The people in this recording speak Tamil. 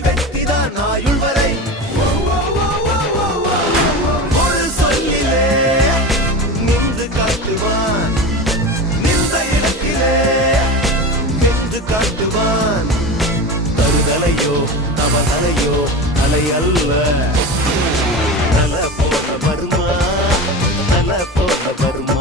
வெற்றிதான் ஆயுள் வரை. ஒரு சொல்லிலே நின்று காட்டுவான், நின்ற இடத்திலே நின்று காட்டுவான். தருதலையோ தவதலையோ தலை அல்ல, தல போல வருமா, தல போல வருமா.